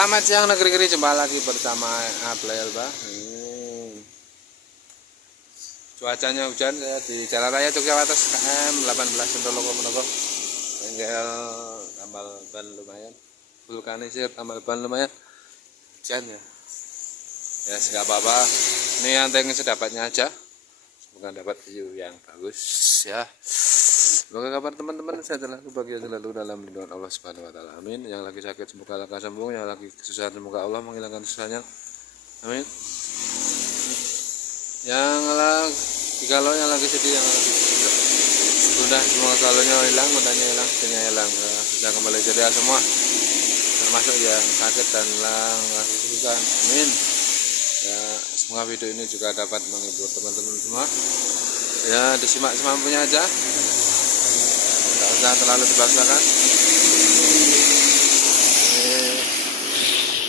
Selamat siang negeri-negeri, jumpa lagi bersama Ablailba. Cuacanya hujan, saya di Jalan Raya Yogyakarta KM 18 untuk Lokomonogo. Bengkel tambal ban lumayan, vulkanisir tambal ban lumayan. Hujan ya. Ya nggak apa-apa. Ini anteng sedapatnya aja. Semoga dapat view yang bagus ya. Semoga kabar teman-teman sehat selalu, bahagia selalu dalam lindungan Allah Subhanahu wa taala. Amin. Yang lagi sakit semoga lekas sembuh, yang lagi kesusahan semoga Allah menghilangkan susahnya. Amin. Yang lagi sedih, yang lagi sudah semoga kalaunya hilang, mudahnya hilang, sedihnya hilang, sudah kembali ceria semua. Termasuk yang sakit dan lagi kesusahan. Amin. Ya, semoga video ini juga dapat menghibur teman-teman semua. Ya, disimak semampunya aja. Tidak usah terlalu dipaksakan.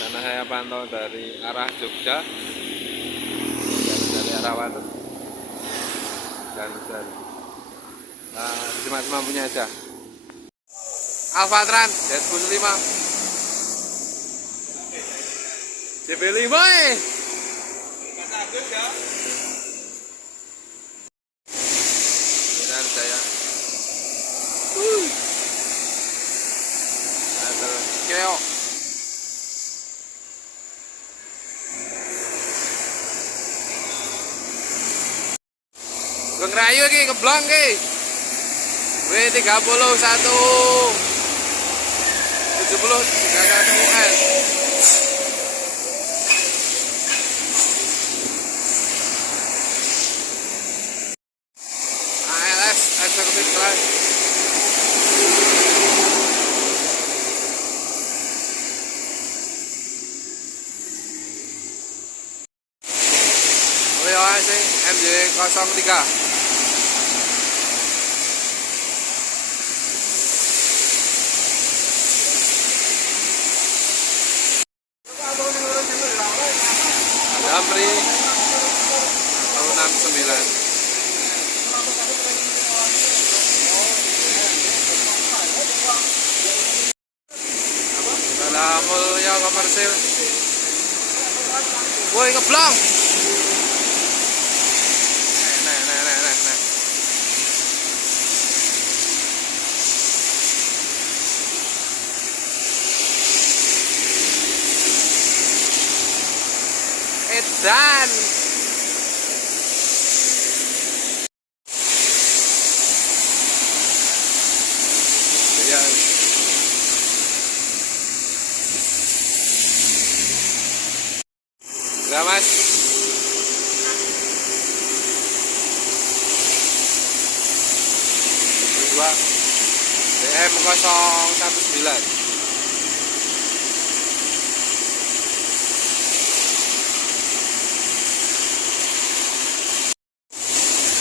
Karena saya pantau dari arah Jogja, dari arah Wates, dan disimak semampunya aja. Alfatran Deadpool 5 CB5 nih. Benar saya. Keo. Bang Rayu iki keblong iki. W31 70 31 ALS eksekutif kelas. MJ03 Damri tahun 69. Dalam mulia komersil. Woi ngeblong. Nah. Edan. Ya. Enggak, Mas. DM019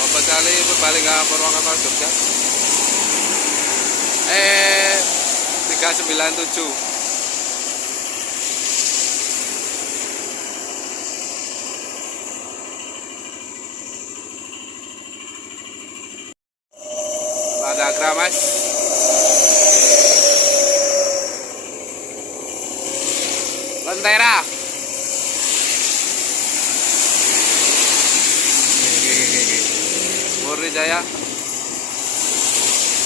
Bapak kali berbalik ke Purwokerto Jogja 397. Ada Gramas Lentera Murni Jaya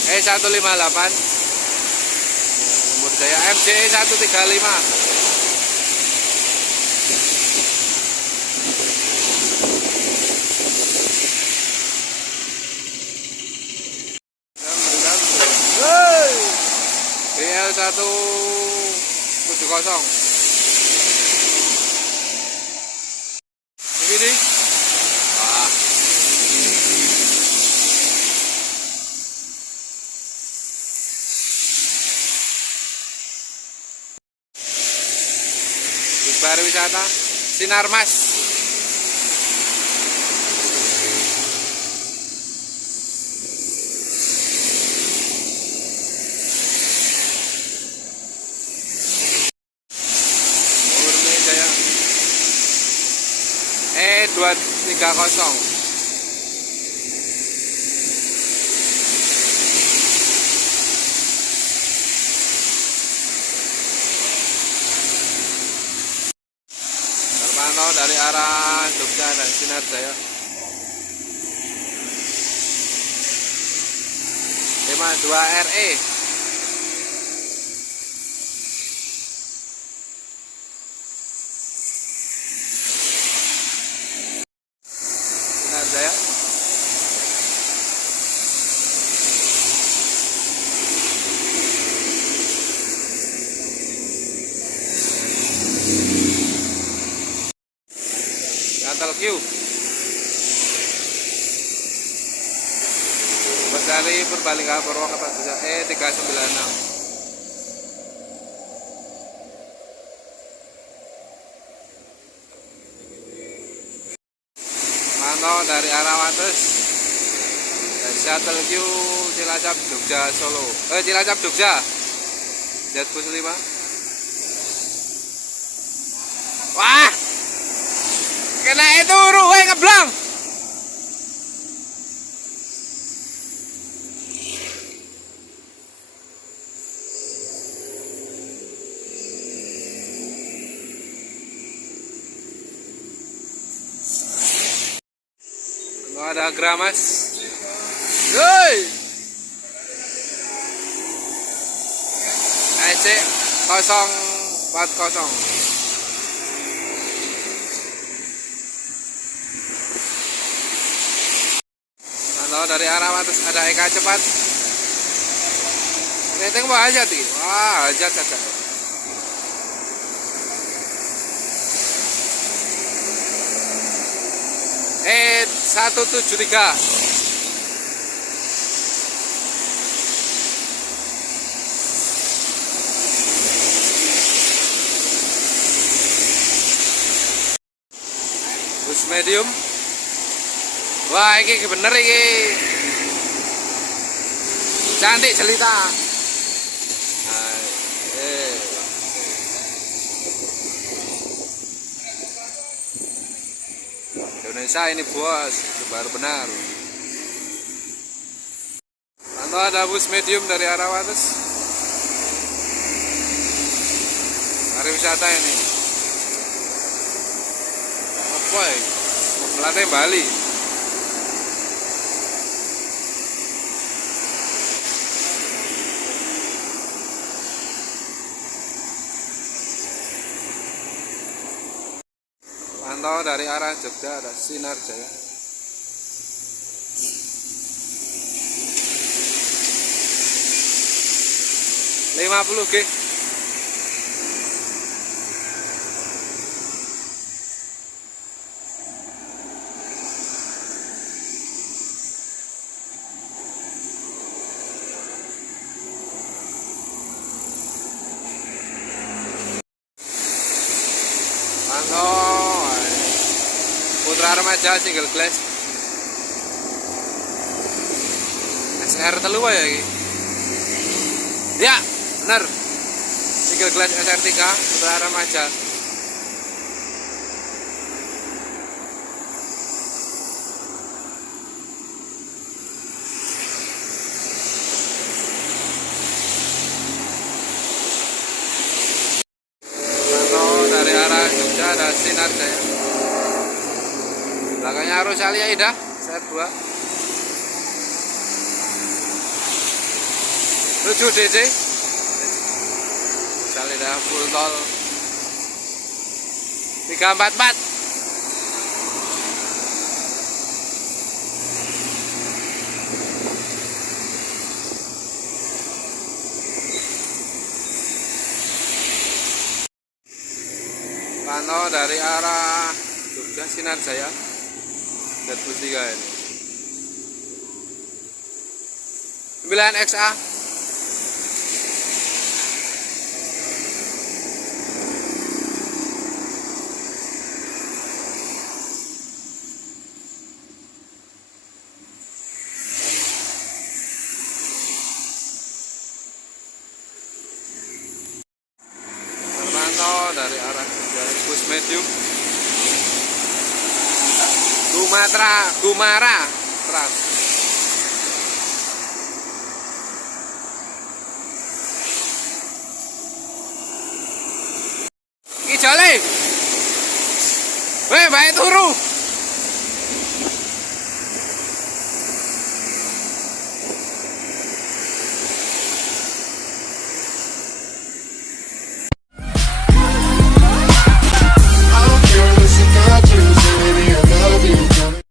E158 Murni Jaya MJE 135 BL170 ini pariwisata Sinarmas Murni Jaya E230 dari arah Jogja dan Sinar Jaya 52 RE. Sinar Jaya. Kantal Q. Dari Purbalingga Purwokerto E396. Mantau dari arah Wates dan Shuttle Q Cilacap Jogja Solo. Cilacap Jogja. Jetbus 5. Wah, kena itu ruwe ngeblong. Ada Gramas. Hei. EC 040. Atau dari arah atas ada Eka cepat. Rating wah hajat nih. Wah, hajat saja. E173. Bus medium. Wah, ini bener ini. Cantik jelita. Indonesia ini bos, baru benar. Atau ada bus medium dari arah Wates. Pariwisata ini. Apa ya? Melatih Bali. Pantau dari arah Jogja ada Sinar Jaya. G. Pantau Putra Remaja single glass SR telu ya ini. Ya, bener. Single glass SR3 Putra Remaja. Pantau dari arah Jogja ada Sinar Jaya. Belakangnya Rosalia Indah, set 2. 7 DC. Rosalia full tol. 344. Pantau dari arah Jogja Sinar Jaya. Jetbus 3 ini 9 XA. Terpantau dari arah bus medium Gumara Trans. Iki jale. bae turu.